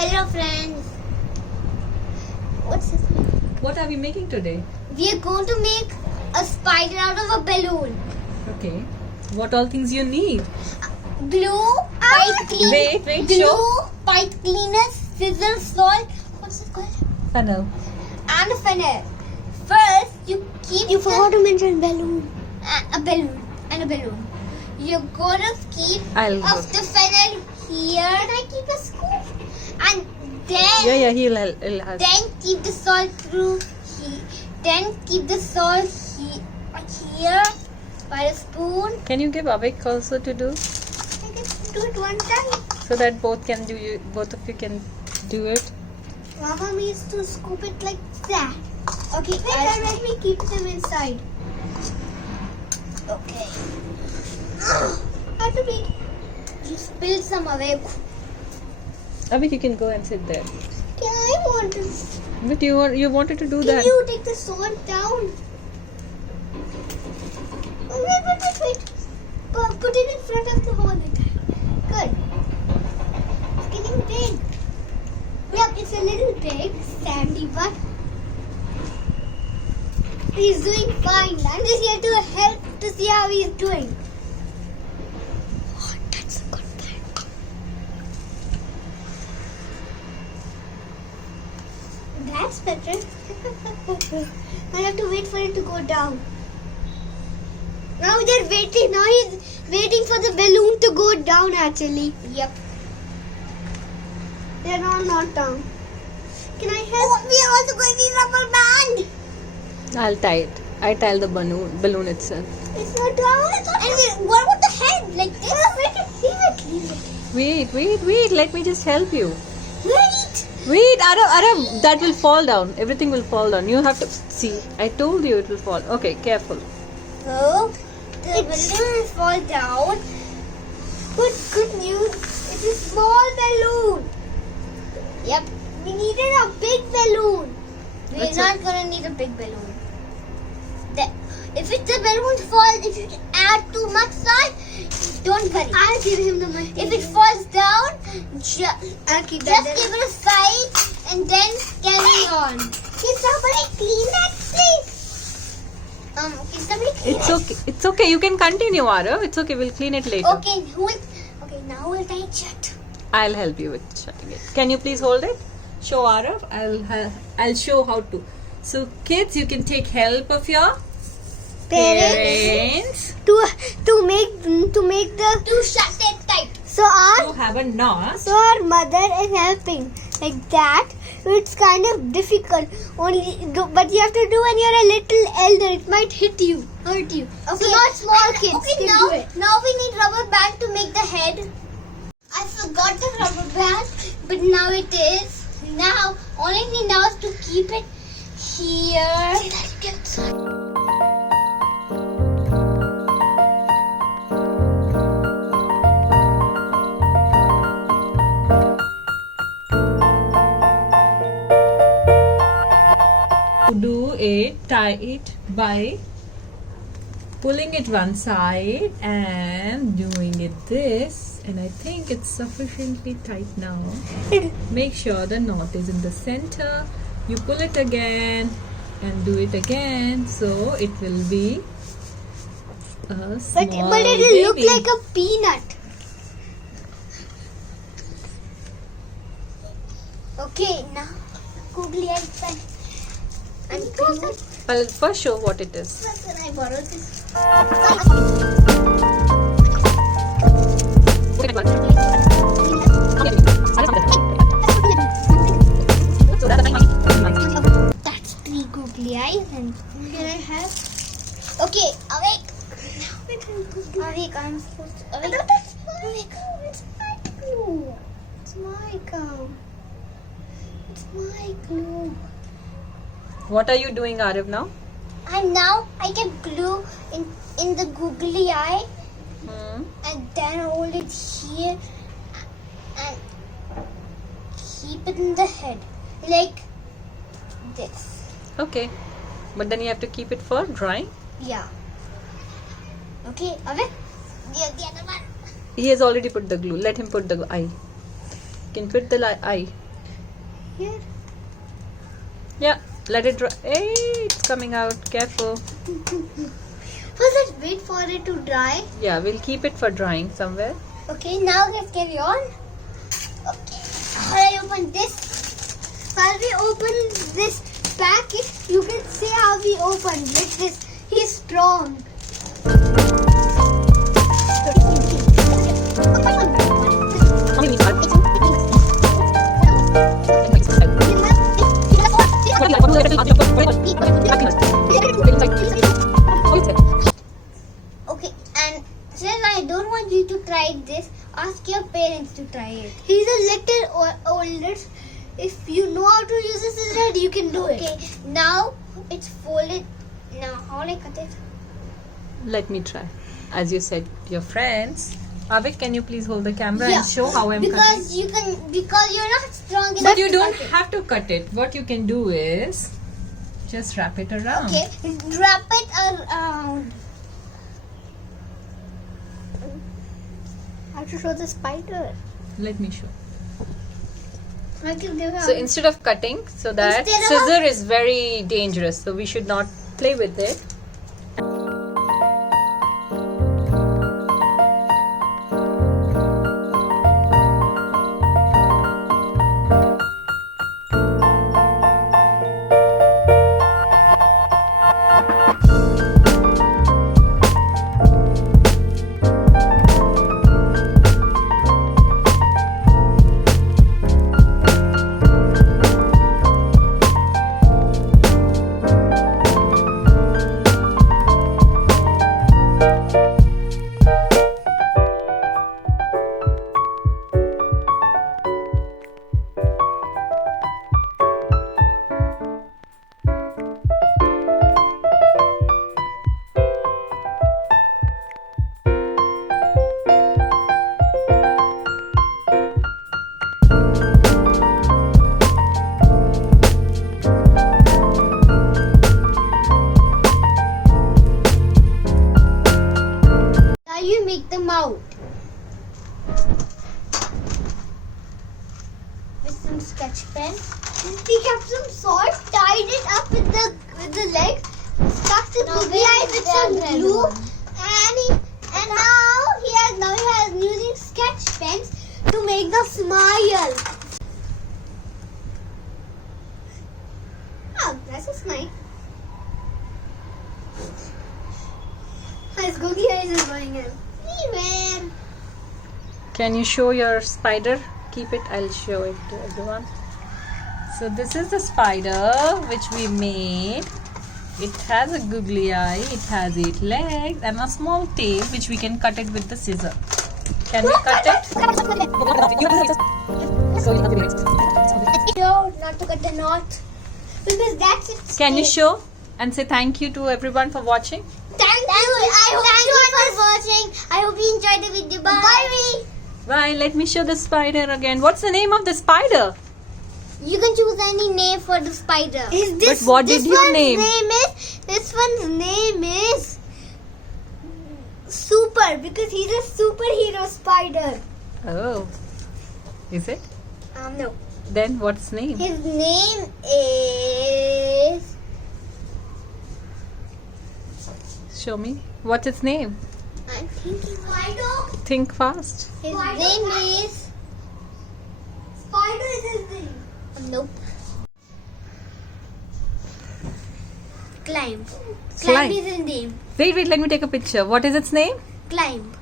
Hello friends. What's this? What are we making today? We are going to make a spider out of a balloon. Okay. What all things you need? Glue, pipe cleaner. Wait, glue, show. pipe cleaner, scissors, salt. What's it called? Funnel. And a funnel. First, you forgot to mention balloon. A balloon and a balloon. You're gonna keep of the funnel here. Can I keep a scoop? And then He'll have. then keep the salt through here. Then keep the salt here by a spoon. Can you give Avik also to do I can do it one time. so that both of you can do it? Mama needs to scoop it like that. Okay, let me keep them inside. Okay. Have to be. You spilled some away. Avik, you can go and sit there. Yeah, I want to. But you wanted to do Can that. you take the salt down? Oh, wait. Put it in front of the hole like that. Good. It's getting big. Yep, it's a little big, sandy, but he's doing fine. I'm just here to help to see how he's doing. Oh, that's a good plan. That's better. I have to wait for it to go down. Now they're waiting. Now he's waiting for the balloon to go down actually. Yep. They're not down. Can I help? Oh, we are also going to need rubber band. I'll tie it. I tie the balloon itself. It's not down. And what about the head? Like this? Leave it. Wait. Let me just help you. Wait. Arav, that will fall down. Everything will fall down. You have to see. I told you it will fall. Okay, careful. So, the balloon will fall down. Good news. It's a small balloon. Yep. We needed a big balloon. We're not going to need a big balloon. If the balloon falls, if you add too much salt, don't worry. I'll give him the money. If it falls down, I'll keep just give it a side and then carry on. Can somebody clean that, please? Can somebody clean it? It's okay. You can continue, Arav. It's okay. We'll clean it later. Okay, now we'll tie it shut. I'll help you with shutting it. Can you please hold it? Show Arav. I'll show how to. So kids, you can take help of your parents to shut it tight. to have a knot. So our mother is helping like that. It's kind of difficult. But you have to do when you're a little elder. It might hurt you. Okay. So not small kids. Okay, now we need rubber band to make the head. I forgot the rubber band, but now it is. Now all I need now is to keep it here. Tie it by pulling it one side and doing it this, and I think it's sufficiently tight now. Make sure the knot is in the center. You pull it again and do it again, so it will be a small but it will look like a peanut. Okay, now googly eyes. Well, first show what it is. Can I borrow this? That's 3 googly eyes. And can I have? Okay, awake. Awake, I'm supposed to. Awake. Awake. It's my glue. It's my gum. It's my glue. What are you doing, Arav, now? I can glue in the googly eye and then hold it here and keep it in the head like this. Okay, but then you have to keep it for drying. Yeah. Okay, Avik, the other one. He has already put the glue. Let him put the eye. You can put the eye. Here. Yeah, let it dry. Hey, it's coming out. Careful. First, let's wait for it to dry. Yeah, we'll keep it for drying somewhere. Okay, now let's carry on. Okay, I open this. While we open this packet, you can see how we open like this. He's strong. Okay, and since I don't want you to try this, ask your parents to try it. He's a little older. If you know how to use a scissor, you can do it. Okay, now it's folded. Now, how do I cut it? Let me try. As you said, your friends. Avik, can you please hold the camera and show how I'm cutting? Because you're not strong enough. But you to don't cut it. have to cut it. What you can do is just wrap it around. Okay, wrap it around. I have to show the spider. Let me show. I can give So instead of cutting, so that Instead of- scissor is very dangerous. So we should not play with it. you make them out with some sketch pen. We kept some salt, tied it up with the leg, stuck the googly eye with some glue, and now he has using sketch pens to make the smile. Oh, that's a smile. His googly eyes is going in. Anywhere. Can you show your spider? Keep it, I'll show it to everyone. So this is the spider which we made. It has a googly eye, it has 8 legs and a small tail which we can cut it with the scissor. Can we cut it? No, not to cut the knot. Because that's it. Can you show and say thank you to everyone for watching? Thank you. Thank you for watching. I hope you enjoyed the video. Bye. Bye, let me show the spider again. What's the name of the spider? You can choose any name for the spider. But what did you name? This one's name is Super, because he's a superhero spider. Oh, is it? No. Then what's name? His name is... Show me. What's its name? I'm thinking. Spider. Think fast. His name is... Spider is his name. Nope. Climb. Climb. Climb is his name. Wait, let me take a picture. What is its name? Climb.